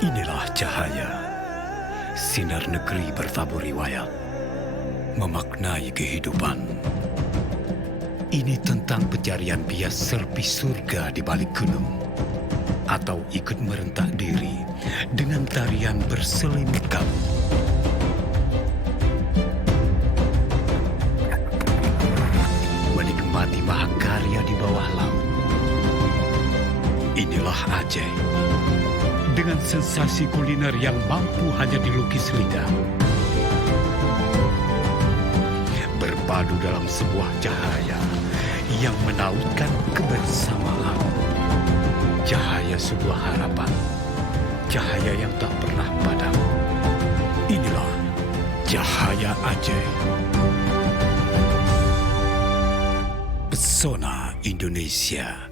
Inilah cahaya, sinar negeri bertabur riwayat, memaknai kehidupan. Ini tentang pencarian bias serpi surga di balik gunung, atau ikut merentak diri dengan tarian berselimut kalbu. Menikmati mahakarya di bawah laut. Inilah Aceh, dengan sensasi kuliner yang mampu hanya dilukis lidah. Berpadu dalam sebuah cahaya yang menautkan kebersamaan. Cahaya sebuah harapan, cahaya yang tak pernah padam. Inilah cahaya Aceh. Pesona Indonesia.